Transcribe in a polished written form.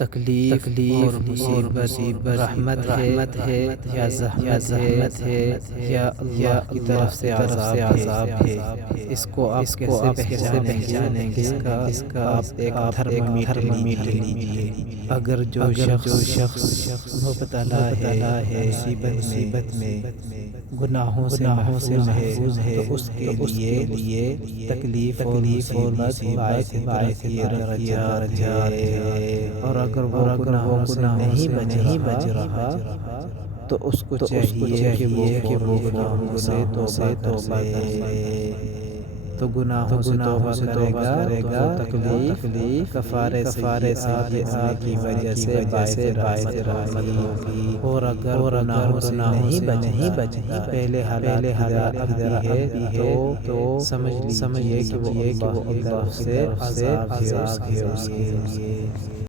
तकलीफ और मुसीबत रहमत है या ज़हमत है या अल्लाह की तरफ से अज़ाब है। इसको आप कैसे पहचानेंगे? इसका आप एक थर्मामीटर लीजिए। अगर जो शख्स मुब्तला है मुसीबत में गुनाहों से महफूज है तो उसके लिए तकलीफ और मुसीबत बाइस दर्जात है। और अगर वो गुनाहों से नहीं बच रहा तो उसको चाहिए कि वो गुनाहों से तौबा कर ले। तो गुनाहों से तौबा करेगा तो तकलीफ कफ़ारे आने की वजह से बाइस रहमत होगी। और अगर गुनाहों से नहीं बचता पहले हालात की तरह अब भी है तो समझ लीजिए कि वो अल्लाह की तरफ से अज़ाब है उसके लिए।